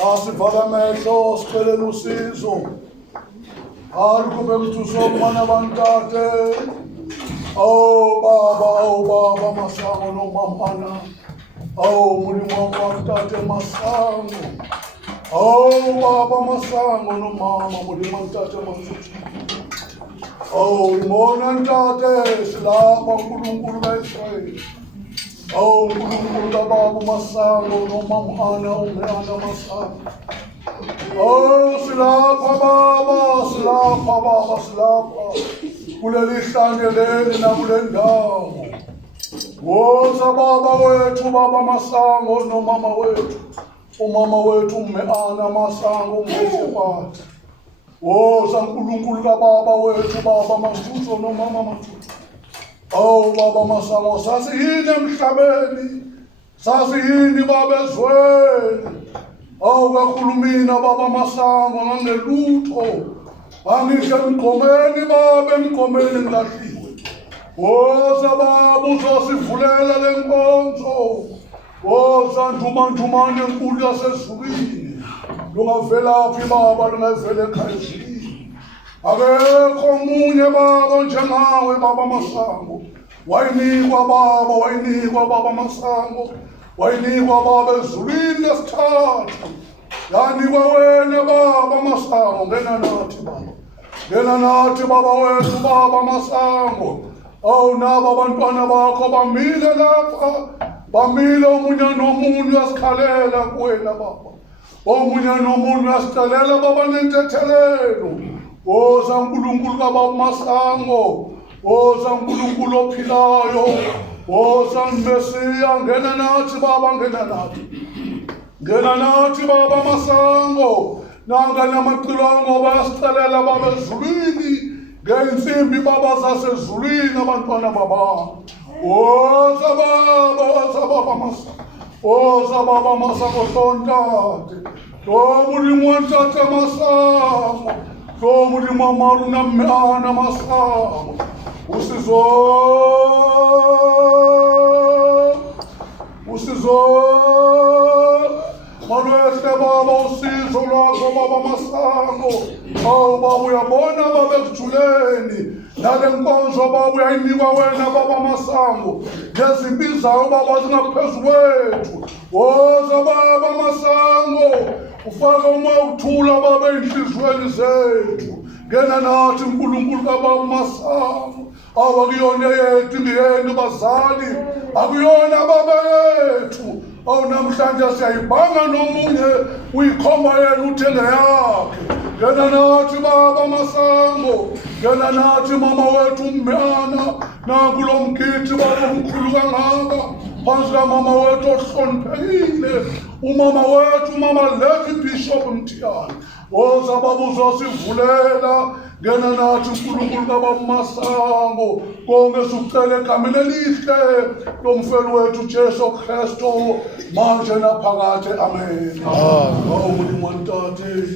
Asivala amehlo sicela usizo. Alukube mthuso mana bantate. Oh baba Masango no mamana. Oh mulimo bantate Masango. Oh baba Masango no mama mulimo bantate Masango. Oh imona ntate silapha uNkulunkulu kaIsrayeli. Oh uNkulunkulu kababa Masango no mamana umyana Masango. Oh silapha baba silapha kuleli hlanje leli nakule ndawo. Woza baba wethu baba Masango nomama wethu, umama wethu umyana Masango umSephatha. Woza uNkulunkulu kababa wethu baba Mashuthu nomama Mashuthu. Oh baba Masango sasiyini emhlabeni, sasiyini baba ezweni. Oh kakhulumina baba Masango ngangelutho. Angisho emgqomeni baba emgqomeni ngilahliwe. Woza baba uzosivulela lenkonzo. Woza ndumandumane enkulu yasezulwini. Lungavelaphi baba lungavela ekhayeni. Akekho omunye baba njengawe baba Masango. Wayinikwa baba Masango. Wayinikwa baba ezulwini lesithathu. Yanikwa wena baba Masango. Ngena nathi baba. Ngena nathi baba wethu baba Masango. Oh nabo abantwana bakho bamile lapha. Bamile omunye nomunye asikhalela kuwena baba. Omunye nomunye asikelela baba nentethelelo. Woza uNkulunkulu kababa Masango. Woza uNkulunkulu ophilayo. Woza Mesiya ngena nathi baba ngena nathi. Ngena nathi baba Masango. Nanga namaqilongo bayasicelela baba ezulwini. Ngeinsimbi baba zasezulwini abantwana baba. Woza baba Masango. Woza baba Masango hlontate. Mulimo ntate Masango. Mulimo maruna myana Masango. Usizo malwehle baba usizo lwakho baba Masango. Oh baba uyabona baba ekujuleni nale nkonzo baba uyayinikwa wena baba Masango. Ngezimpi zayo baba zingaphezu kwethu. Woza baba Masango ufaka umoya ukuthula baba enhliziyweni zethu. Ngena nathi uNkulunkulu kababa Masango. Akuyona yethu ingiyenu bazali, akuyona baba yethu. Namhlanje siyayibanga nomunye uyikhomba yena uthenge yakhe. Ngena nathi baba Masango. Ngena nathi mama wethu umyana. Nakulo mkhithi baba omkhulu kangaka. Phansi kamama wethu ohloniphekile. Umama wethu umama Lady Bishop Mthiyane. Woza baba uzosivulela. Ngena nathi uNkulunkulu kababa Masango. Konke sikucela egameni elihle lomfeli wethu Jesu Kristu manje naphakade. Amen. Mulimo ntate.